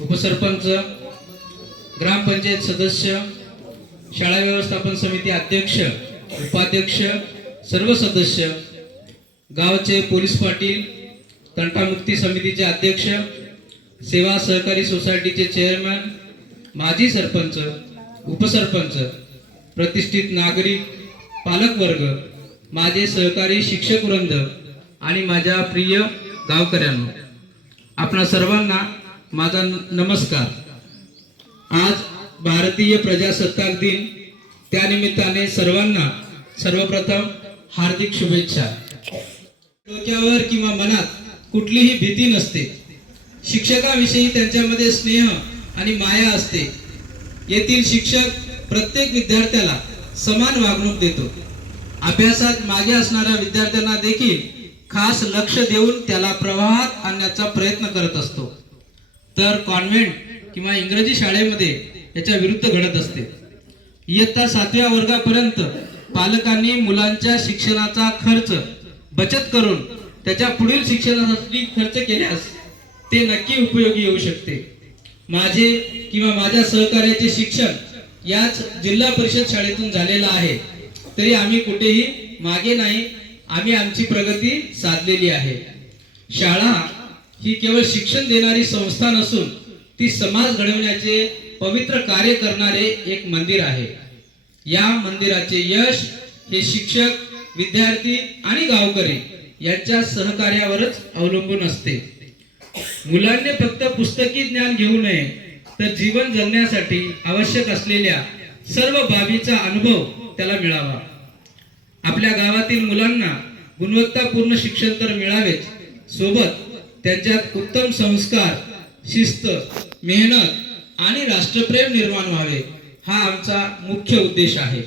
उपसरपंच ग्रामपंचायत सदस्य शाळा व्यवस्थापन समिती अध्यक्ष उपाध्यक्ष सर्व सदस्य गावचे पोलीस पाटील तंटामुक्ती समितीचे अध्यक्ष सेवा सहकारी सोसायटीचे चेअरमॅन माजी सरपंच उपसरपंच प्रतिष्ठित नागरिक पालकवर्ग माझे सहकारी शिक्षक वृंद आणि माझ्या प्रिय गावकऱ्यांनो आपणा सर्वांना माझा नमस्कार. आज भारतीय प्रजासत्ताक दिन. त्यानिमित्ताने सर्वांना सर्वप्रथम हार्दिक शुभेच्छा. डोक्यावर किंवा मनात कुठलीही भीती नसते. शिक्षकाविषयी त्यांच्यामध्ये स्नेह आणि माया असते. येथील शिक्षक प्रत्येक विद्यार्थ्याला समान वागणूक देतो. अभ्यासात मागे असणाऱ्या विद्यार्थ्यांना देखील खास लक्ष देऊन त्याला प्रवाहात आणण्याचा प्रयत्न करत असतो. तर कॉन्व्हेंट किंवा इंग्रजी शाळेमध्ये याच्या विरुद्ध घडत असते. इयत्ता सातव्या वर्गापर्यंत पालकांनी मुलांच्या शिक्षणाचा खर्च बचत करून त्याच्या पुढील शिक्षणासाठी खर्च केल्यास ते नक्की उपयोगी येऊ शकते. माझे किंवा माझ्या सहकार्याचे शिक्षण याच जिल्हा परिषद शाळेतून झालेलं आहे. तरी आम्ही कुठेही मागे नाही. आम्ही आमची प्रगती साधलेली आहे. शाळा ही केवळ शिक्षण देणारी संस्था नसून ती समाज घडवण्याचे पवित्र कार्य करणारे एक मंदिर आहे. या मंदिराचे यश हे शिक्षक विद्यार्थी आणि गावकरी यांच्या सहकार्यावरच अवलंबून असते. मुलांनी फक्त पुस्तकी ज्ञान घेऊ नये तर जीवन जगण्यासाठी आवश्यक असलेल्या सर्व बाबीचा अनुभव त्याला मिळावा. आपल्या गावातील मुलांना गुणवत्तापूर्ण शिक्षण तर मिळावेच. सोबत त्यांच्यात उत्तम संस्कार शिस्त मेहनत आणि राष्ट्रप्रेम निर्माण व्हावे हा आमचा मुख्य उद्देश आहे.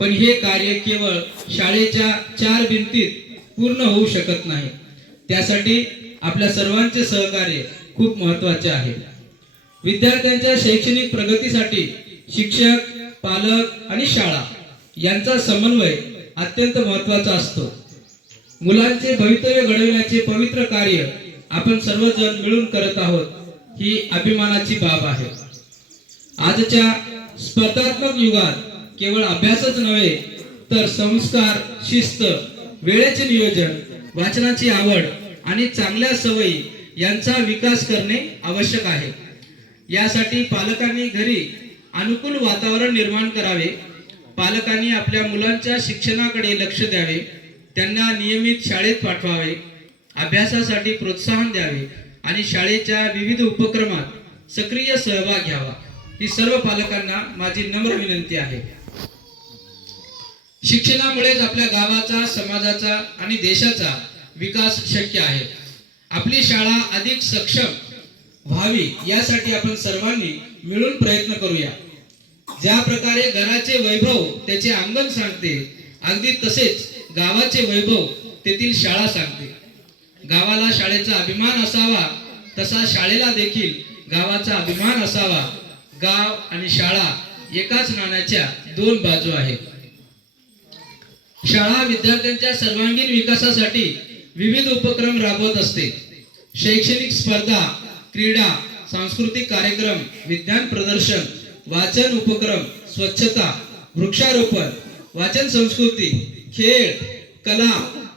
पण हे कार्य केवळ शाळेच्या चार भिंतीत पूर्ण होऊ शकत नाही. त्यासाठी आपल्या सर्वांचे सहकार्य खूप महत्त्वाचे आहे. विद्यार्थ्यांच्या शैक्षणिक प्रगतीसाठी शिक्षक पालक आणि शाळा यांचा समन्वय अत्यंत महत्त्वाचा असतो. मुलांचे भवितव्य घडविण्याचे पवित्र कार्य आपण सर्वजण मिळून करत आहोत ही अभिमानाची बाब आहे. आजच्या स्पर्धात्मक युगात केवळ अभ्यासच नव्हे तर संस्कार शिस्त वेळेचे नियोजन वाचनाची आवड आणि चांगल्या सवयी यांचा विकास करणे आवश्यक आहे. यासाठी पालकांनी घरी अनुकूल वातावरण निर्माण करावे पालकांनी आपल्या मुलांच्या शिक्षणाकडे लक्ष द्यावे त्यांना नियमित शाळेत पाठवावे अभ्यासासाठी प्रोत्साहन द्यावे आणि शाळेच्या विविध उपक्रमात सक्रिय सहभाग घ्यावा. ही सर्व पालकांना माझी नम्र विनंती आहे. शिक्षणामुळेच आपल्या गावाचा समाजाचा आणि देशाचा विकास शक्य आहे. आपली शाळा अधिक सक्षम व्हावी यासाठी आपण सर्वांनी मिळून प्रयत्न करूया. ज्या प्रकारे घराचे वैभव त्याचे अंगण सांगते अगदी तसेच गावाचे वैभव तेथील शाळा सांगते. गावाला शाळेचा अभिमान असावा तसा शाळेला देखील गावाचा अभिमान असावा. गाव आणि शाळा एकाच नाण्याच्या दोन बाजू आहेत. शाळा विद्यार्थ्यांच्या सर्वांगीण विकासासाठी विविध उपक्रम राबवत असते. शैक्षणिक स्पर्धा क्रीडा सांस्कृतिक कार्यक्रम विज्ञान प्रदर्शन वाचन उपक्रम स्वच्छता वृक्षारोपण वाचन संस्कृती खेळ कला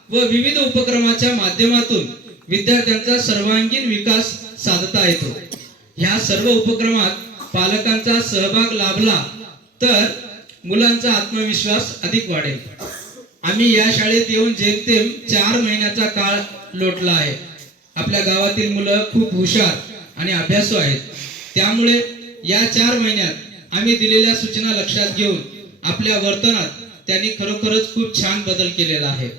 व विविध उपक्रमाच्या माध्यमातून विद्यार्थ्यांचा सर्वांगीण विकास साधता येतो. ह्या सर्व उपक्रमात पालकांचा सहभाग लाभला तर मुलांचा आत्मविश्वास अधिक वाढेल. आम्ही या शाळेत येऊन जेमतेम चार महिन्याचा काळ लोटला आहे. आपल्या गावातील मुलं खूप हुशार आणि अभ्यासू आहेत. त्यामुळे या चार महिन्यात आम्ही दिलेल्या सूचना लक्षात घेऊन आपल्या वर्तनात त्यांनी खरोखरच खूप छान बदल केलेला आहे.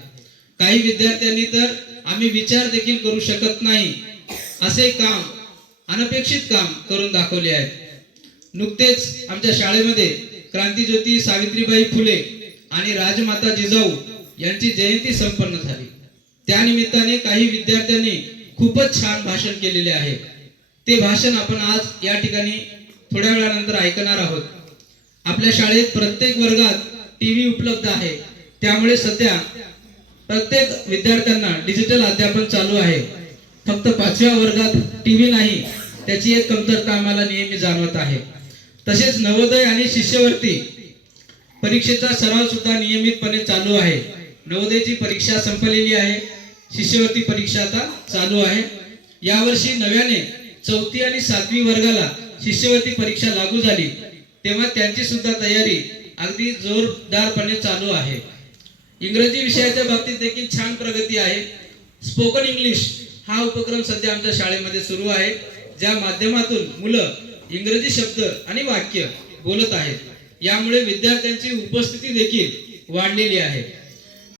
काही विद्यार्थ्यांनी तर आम्ही विचार देखील करू शकत नाही असे काम अनपेक्षित काम करून दाखवले आहेत. नुकतेच आमच्या शाळेमध्ये क्रांतीज्योती सावित्रीबाई फुले आणि राजमाता जिजाऊ यांची जयंती संपन्न झाली. त्या निमित्ताने काही विद्यार्थ्यांनी खूपच छान भाषण केलेले आहे. ते भाषण आपण आज या ठिकाणी थोड्या वेळानंतर ऐकणार आहोत. आपल्या शाळेत प्रत्येक वर्गात टीव्ही उपलब्ध आहे. त्यामुळे सध्या प्रत्येक विद्यार्थ्यांना डिजिटल अध्यापन चालू आहे. फक्त पाचव्या वर्गात टीव्ही नाही त्याची एक कमतरता आम्हाला नेहमी जाणवत आहे. तसेच नवोदय आणि शिष्यवृत्ती परीक्षेचा सराव सुद्धा नियमितपणे चालू आहे. नवोदयची परीक्षा संपलेली आहे. शिष्यवृत्ती परीक्षा आता चालू आहे. यावर्षी नव्याने चौथी आणि सातवी वर्गाला शिष्यवृत्ती परीक्षा लागू झाली. तेव्हा त्यांची सुद्धा तयारी अगदी जोरदारपणे चालू आहे. इंग्रजी विषयाच्या बाबतीत देखील छान प्रगती आहे. स्पोकन इंग्लिश हा उपक्रम सध्या आमच्या शाळेमध्ये सुरू आहे. ज्या माध्यमातून मुलं इंग्रजी शब्द आणि वाक्य बोलत आहेत. यामुळे विद्यार्थ्यांची उपस्थिती देखील वाढलेली आहे.